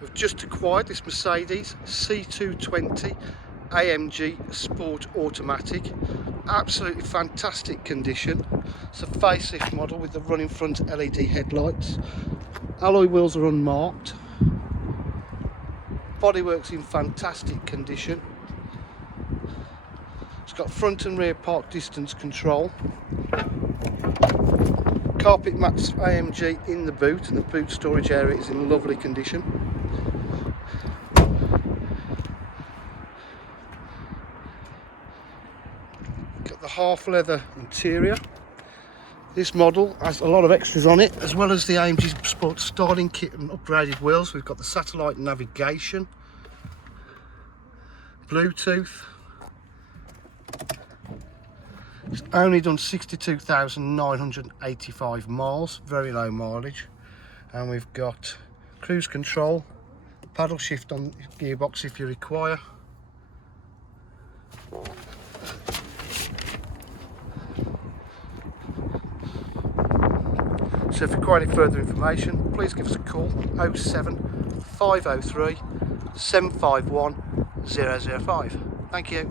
We've just acquired this Mercedes C220 AMG Sport Automatic. Absolutely fantastic condition. It's a facelift model with the running front LED headlights. Alloy wheels are unmarked. Bodywork's in fantastic condition. It's got front and rear park distance control. Carpet mats AMG in the boot, and the boot storage area is in lovely condition. Got the half leather interior. This model has a lot of extras on it, as well as the AMG Sport styling kit and upgraded wheels. We've got the satellite navigation, Bluetooth. It's only done 62,985 miles, very low mileage. And we've got cruise control, paddle shift on gearbox if you require. So if you require any further information, please give us a call, 07 503 751 005. Thank you.